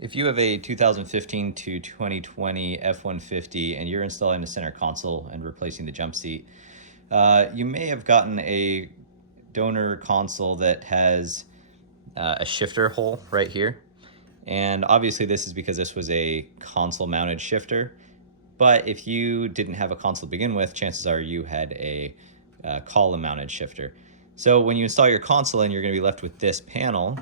If you have a 2015 to 2020 F-150 and you're installing a center console and replacing the jump seat, you may have gotten a donor console that has a shifter hole right here. And obviously this is because this was a console mounted shifter. But if you didn't have a console to begin with, chances are you had a column mounted shifter. So when you install your console in, you're going to be left with this panel,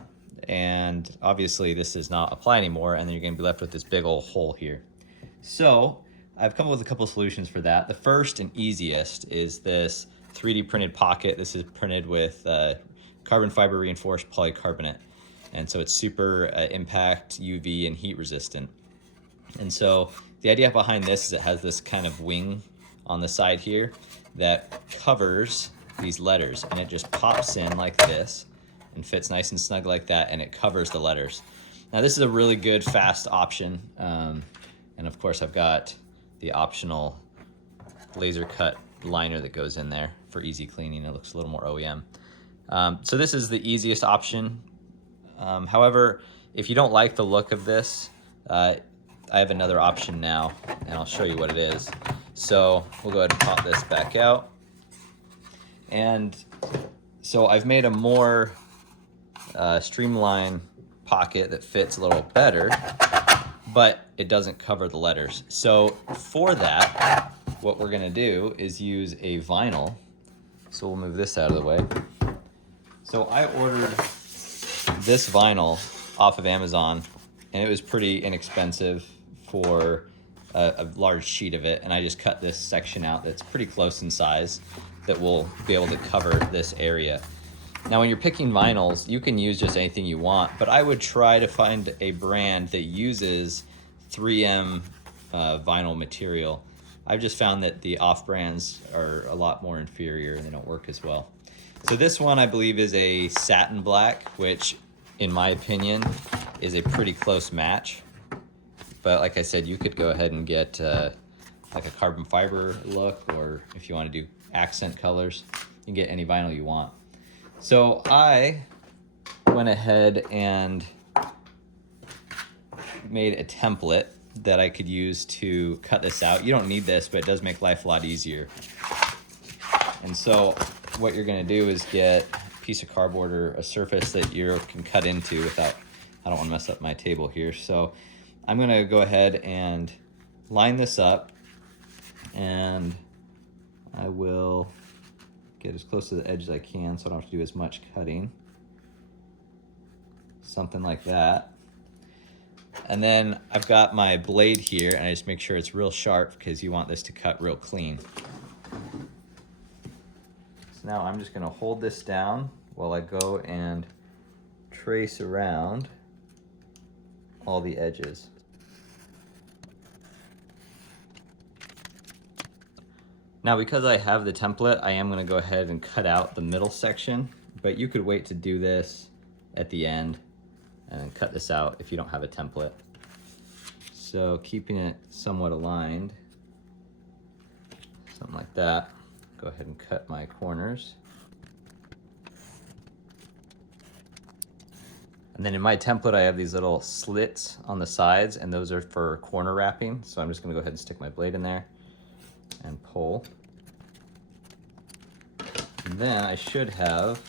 and obviously this does not apply anymore, and then you're going to be left with this big old hole here. So I've come up with a couple solutions for that. The first and easiest is this 3D printed pocket. This is printed with carbon fiber reinforced polycarbonate, and so it's super impact, UV, and heat resistant. And so the idea behind this is it has this kind of wing on the side here that covers these letters, and it just pops in like this and fits nice and snug like that, and it covers the letters. Now this is a really good fast option, and of course I've got the optional laser cut liner that goes in there for easy cleaning. It looks a little more OEM. So this is the easiest option. However, if you don't like the look of this, I have another option now, and I'll show you what it is. So we'll go ahead and pop this back out. And so I've made a more streamlined pocket that fits a little better, but it doesn't cover the letters. So for that, what we're gonna do is use a vinyl. So we'll move this out of the way. So I ordered this vinyl off of Amazon, and it was pretty inexpensive for a large sheet of it, and I just cut this section out that's pretty close in size that will be able to cover this area. Now when you're picking vinyls, you can use just anything you want, but I would try to find a brand that uses 3M vinyl material. I've just found that the off-brands are a lot more inferior and they don't work as well. So this one I believe is a satin black, which in my opinion is a pretty close match. But like I said, you could go ahead and get like a carbon fiber look, or if you want to do accent colors, you can get any vinyl you want. So I went ahead and made a template that I could use to cut this out. You don't need this, but it does make life a lot easier. And so what you're gonna do is get a piece of cardboard or a surface that you can cut into without, I don't wanna mess up my table here. So I'm gonna go ahead and line this up, and I will get as close to the edge as I can so I don't have to do as much cutting. Something like that. And then I've got my blade here, and I just make sure it's real sharp because you want this to cut real clean. So now I'm just gonna hold this down while I go and trace around all the edges. Now because I have the template, I am gonna go ahead and cut out the middle section, but you could wait to do this at the end and then cut this out if you don't have a template. So keeping it somewhat aligned, something like that. Go ahead and cut my corners. And then in my template, I have these little slits on the sides, and those are for corner wrapping. So I'm just gonna go ahead and stick my blade in there and pull. And then I should have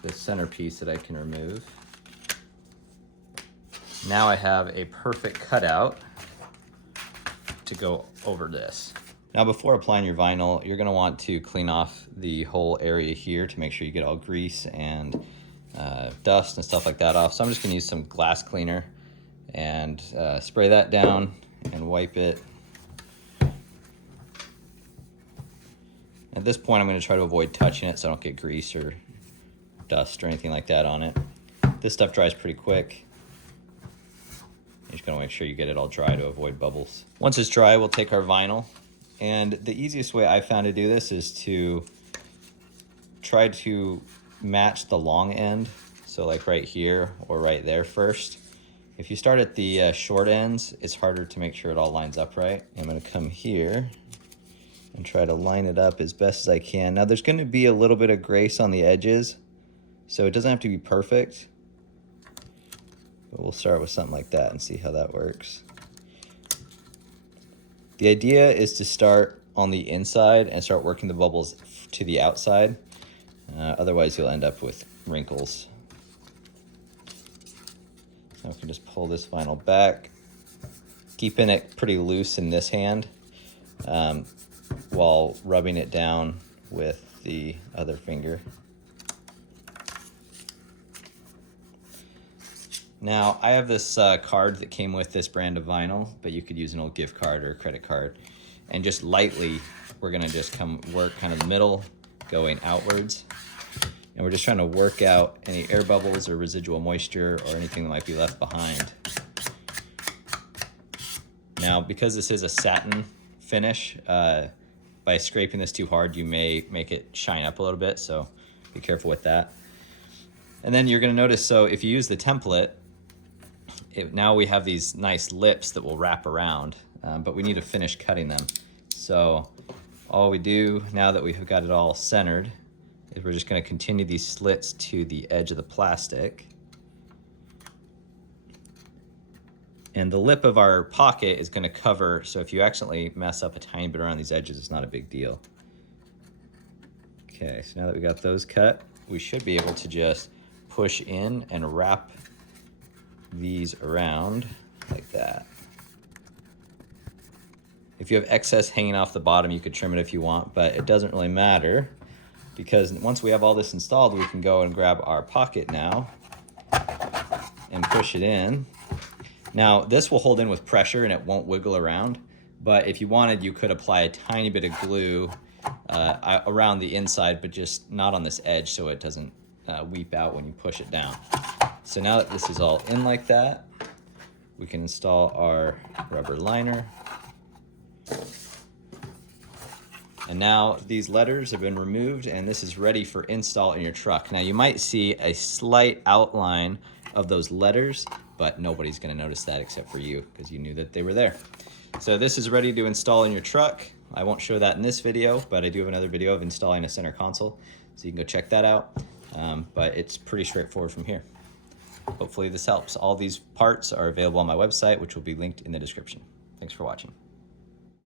the centerpiece that I can remove. Now I have a perfect cutout to go over this. Now before applying your vinyl, you're gonna want to clean off the whole area here to make sure you get all grease and dust and stuff like that off. So I'm just gonna use some glass cleaner and spray that down and wipe it. At this point, I'm going to try to avoid touching it so I don't get grease or dust or anything like that on it. This stuff dries pretty quick. You're just going to make sure you get it all dry to avoid bubbles. Once it's dry, we'll take our vinyl. And the easiest way I found to do this is to try to match the long end. So like right here or right there first. If you start at the short ends, it's harder to make sure it all lines up right. I'm going to come here and try to line it up as best as I can. Now there's going to be a little bit of grace on the edges, so it doesn't have to be perfect. But we'll start with something like that and see how that works. The idea is to start on the inside and start working the bubbles to the outside. Otherwise you'll end up with wrinkles. So we can just pull this vinyl back, keeping it pretty loose in this hand while rubbing it down with the other finger. Now, I have this card that came with this brand of vinyl, but you could use an old gift card or a credit card. And just lightly, we're gonna just work kind of the middle, going outwards. And we're just trying to work out any air bubbles or residual moisture or anything that might be left behind. Now, because this is a satin finish, by scraping this too hard, you may make it shine up a little bit, so be careful with that. And then you're gonna notice, so if you use the template, now we have these nice lips that will wrap around, but we need to finish cutting them. So all we do, now that we've got it all centered, is we're just gonna continue these slits to the edge of the plastic. And the lip of our pocket is gonna cover, so if you accidentally mess up a tiny bit around these edges, it's not a big deal. Okay, so now that we got those cut, we should be able to just push in and wrap these around like that. If you have excess hanging off the bottom, you could trim it if you want, but it doesn't really matter because once we have all this installed, we can go and grab our pocket now and push it in. Now, this will hold in with pressure and it won't wiggle around, but if you wanted, you could apply a tiny bit of glue around the inside, but just not on this edge so it doesn't weep out when you push it down. So now that this is all in like that, we can install our rubber liner. And now these letters have been removed and this is ready for install in your truck. Now you might see a slight outline of those letters, but nobody's gonna notice that except for you because you knew that they were there. So this is ready to install in your truck. I won't show that in this video, but I do have another video of installing a center console, so you can go check that out. But it's pretty straightforward from here. Hopefully this helps. All these parts are available on my website, which will be linked in the description. Thanks for watching.